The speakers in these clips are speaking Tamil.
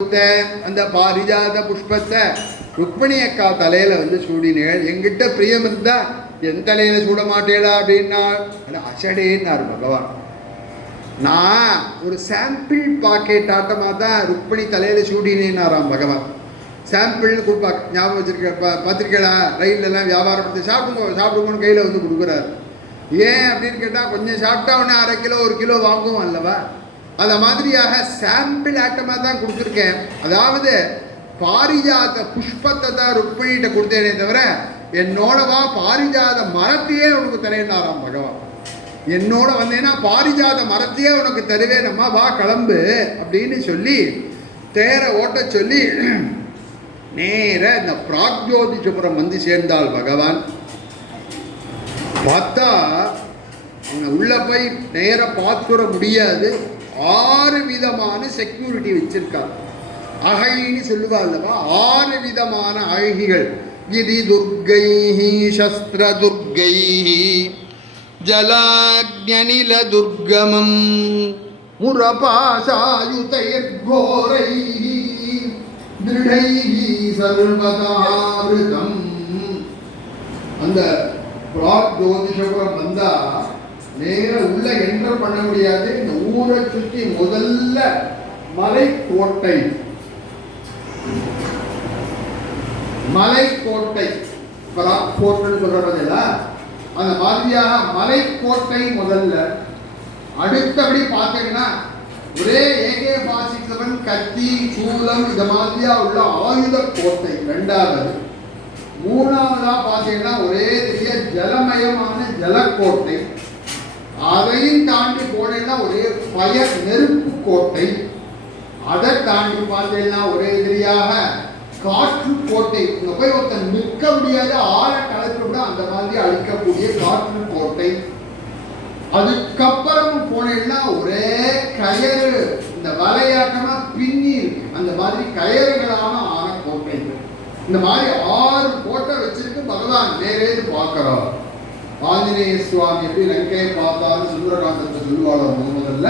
அந்த பாரிஜாத புஷ்பத்தை ருக்மிணி அக்கா தலையில சூடினேள். எங்கிட்ட பிரியம் இருந்தா என் தலையில சூட மாட்டேடா அப்படின்னா அசடேன்னாரு பகவான். நான் ஒரு சாம்பிள் பாக்கெட் ஆட்டமாக தான் ருக்மிணி தலையில சூடினேன்னாராம் பகவான். சாம்பிள்னு கொடுப்பா, ஞாபகம் வச்சிருக்க பார்த்துருக்கேடா, ரயிலெல்லாம் வியாபாரம் பண்ணி சாப்பிடுங்கன்னு கையில் கொடுக்குறாரு. ஏன் அப்படின்னு கேட்டால் கொஞ்சம் சாப்பிட்டா உடனே 1/2 கிலோ 1 கிலோ வாங்குவோம் அல்லவா? அதை மாதிரியாக சாம்பிள் ஆட்டமாக தான் கொடுத்துருக்கேன். அதாவது பாரிஜாத புஷ்பத்தை தான் ருக்மிணிகிட்ட கொடுத்தேனே தவிர என்னோடவா பாரிஜாத மரத்தையே உனக்கு தரேன்னாராம் பகவான். என்னோட வந்தேன்னா பாரிஜாத மரத்தையே உனக்கு தருவேனம்மா, வா கிளம்பு அப்படின்னு சொல்லி தேர ஓட்ட சொல்லி நேர இந்த பிராக்ஜோதிஷபுரம் சேர்ந்தாள் பகவான். பார்த்தா அவங்க உள்ள போய் நேர பார்த்துட முடியாது. 6 விதமான செக்யூரிட்டி வச்சிருக்காங்க. அழகின்னு சொல்லுவா அல்லவா? 6 விதமான அழகிகள். கிரி துர்கைஹி சஸ்திர துர்கைஹி ஜலாக்ஞனில துர்கமம் முரபாசாயுதைர்கோரைஹி திருடைஹி சர்வதாவிருதம். அந்த பிராக்ஜோதிஷபுரம் வந்தா நேர உள்ள என்டர் பண்ண முடியாது. இந்த ஊரை சுற்றி முதல்ல மலைக்கோட்டை சொல்றதில்ல, அந்த மாதிரியாக மலைக்கோட்டை முதல்ல. அடுத்தபடி பார்த்தீங்கன்னா ஒரே AK-47 கத்தி சூலம் இந்த மாதிரியா உள்ள ஆயுத கோட்டை 2வது. 3வதா பார்த்தீங்கன்னா ஒரே பெரிய ஜலமயமான ஜலக்கோட்டை. அதையும் தாண்டி போனேன்னா ஒரே ஃபயர் நெருப்பு கோட்டை. அதை தாண்டி பார்த்தீங்கன்னா ஒரே எதிரியாக காற்று கோட்டை. இங்க போய் ஒருத்தன் நிற்க முடியாத ஆழ கலத்து விட அந்த மாதிரி அழிக்கக்கூடிய காற்று கோட்டை. அதுக்கப்புறம் போனேன்னா ஒரே கயறு, இந்த வலையாட்டமா பின்னி இருக்கு, அந்த மாதிரி கயறுகளான ஆன கோட்டைகள். இந்த மாதிரி 6 கோட்டை வச்சிருக்கு பகவான். நேரேது பார்க்கிறோம். ஆஞ்சநேய சுவாமி எப்படி லங்கையை பார்த்தாலும் சுந்தரகாண்டத்தை சொல்லுவாளோ முதல்ல,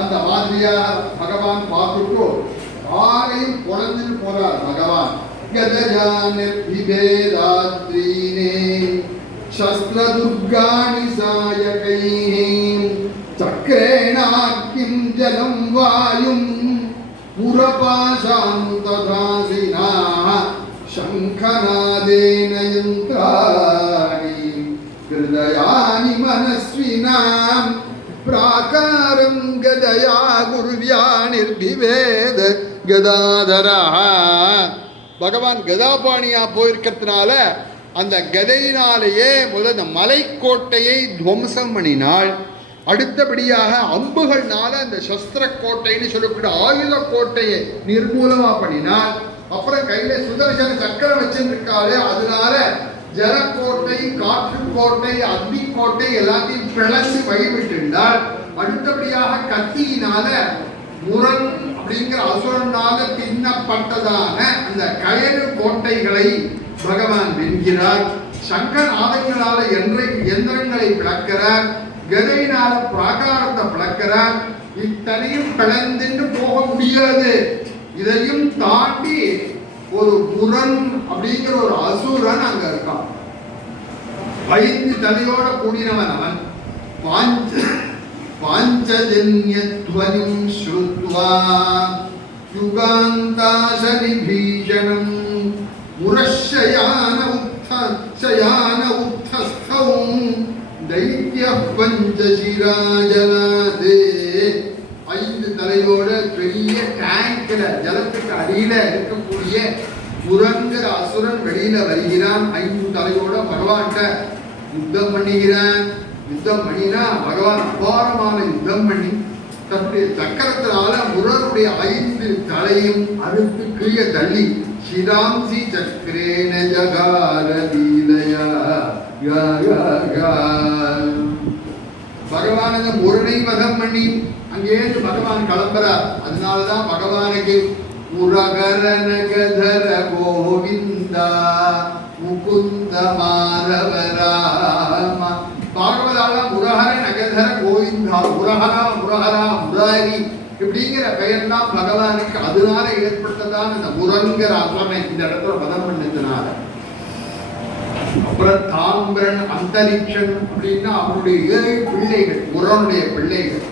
அந்த மாதிரியா பகவான் பார்த்துட்டு 6ஐயும் குழந்தைன்னு போறார் பகவான். கஜானே சஸ்திர துர்காணி சாயகைஹி சக்ரேணாக்கிம் ஜலம் வாயும் புரபாசாந்ததாசினா சங்கநாதேன யந்த்ராணி ஹிருதயானி மனஸ்வினாம் பிராகாரம் கதயா குருவ்யா நிர்பிவேத கதாதரா. பகவான் கதாபாணியா போயிருக்கிறதுனால அந்த கதையினாலேயே முதல் மலைக்கோட்டையை துவம்சம் பண்ணினாள். அடுத்தபடியாக அம்புகள்னால அந்த சஸ்திர கோட்டைன்னு சொல்லக்கூடிய ஆயுத கோட்டையை நிர்மூலமா பண்ணினாள். அப்புறம் கையில சுதர்சன சக்கரம் வச்சிருக்காளே, அதனால ஜலக்கோட்டை, காற்று கோட்டை, அக்னி கோட்டை எல்லாத்தையும் பிளந்து வழிவிட்டாள். அடுத்தபடியாக கத்தியினால முரண் அப்படிங்கிற அசுரனால பின்னப்பட்டதான அந்த கயறு கோட்டைகளை பகவான் வென்கிறார். சங்கர் ஆதங்களால எந்திரங்களை பிளக்கிறார். கதையினால பிராகாரத்தை பிளக்கிறார். இத்தனையும் பிளந்துட்டு போக முடியாது. இதையும் தாண்டி ஒரு முரண் அப்படிங்கிற ஒரு அசுரன் அங்க இருக்கான். 5 தலையோட கூடினவன் அவன். பாஞ்சஜன்யத்வனிம் ஸ்ருத்வா யுகாந்தாசனி பீஷணம் முரஷயான உத்தஸ்தௌ தைத்ய பஞ்சசிராஜலாதே. 5 தலையோட பெரிய டேங்க்ல ஜலத்துக்கு அடியில இருக்கக்கூடிய முரண்கிற அசுரன் வெளியில வருகிறான். 5 தலையோட பகவான்கிட்ட யுத்தம் பண்ணுகிறான். யுத்தம் பண்ணினா பகவான் அபாரமான யுத்தம் பண்ணி தன்னுடைய சக்கரத்தினால முரனுடைய 5 தலையும் அறுத்து கீழே தள்ளி சிராம்சி சக்கரேன ஜகார லீலயா பகவான் அந்த முரணை வதம் பண்ணி அங்கேருந்து பகவான் கிளம்புறார். அதனாலதான் பகவானுக்கு முரகரன கதர கோவிந்தா முகுந்த மாரவராம. பாகவதால முரஹர நகதர கோவிந்தா, முரஹரா முரஹரா முராரி இப்படிங்கிற பெயர்லாம் பகவானுக்கு அதனால ஏற்பட்டதான் இந்த முரங்கிற அசனை இந்த இடத்துல வதம் பண்ணதுனால. அப்புறம் தாம்பரன் அந்தரிக்ஷன் அப்படின்னா அவனுடைய 7 பிள்ளைகள், முரனுடைய பிள்ளைகள்.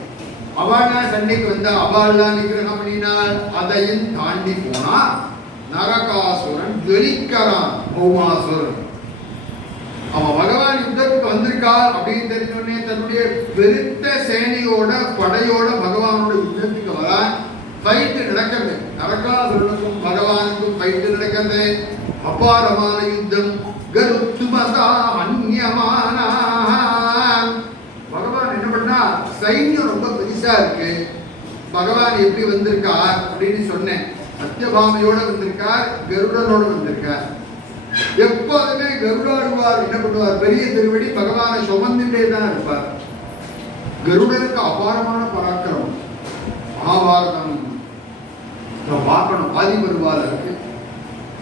அவனா சண்டைக்கு வந்தா அவள்லாம் நிகிரகம் பண்ணினால் அதையும் தாண்டி போனா நரகாசுரன் ஜொலிக்கிறான். பௌமாசுரன் அவன் பகவான் யுத்தத்துக்கு வந்திருக்கார் அப்படின்னு தெரிஞ்சோடனே தன்னுடைய பெருத்த சேனையோட படையோட பகவானோட யுத்தத்துக்கு வர ஃபைட்டு நடக்கிறது. நரகாசுரனுக்கும் பகவானுக்கும் ஃபைட்டு நடக்கிறது. அபாரமான யுத்தம். கருத்துமதா அந்நியமான பகவான் என்ன பண்ணா, சைன்யம் ரொம்ப பெருசா இருக்கு. பகவான் எப்படி வந்திருக்கார் அப்படின்னு சொன்னேன். சத்யபாமையோட வந்திருக்கார், கருடனோட வந்திருக்கார். எப்போதுமே கருடாழ்வார் என்ன பண்ணுவார், பெரிய திருவடி பகவானை சுமந்துட்டே தான் இருப்பார். கருடனுக்கு அபாரமான பராக்கிரமம். மகாபாரதம் பார்க்கணும், ஆதி பருவால இருக்கு.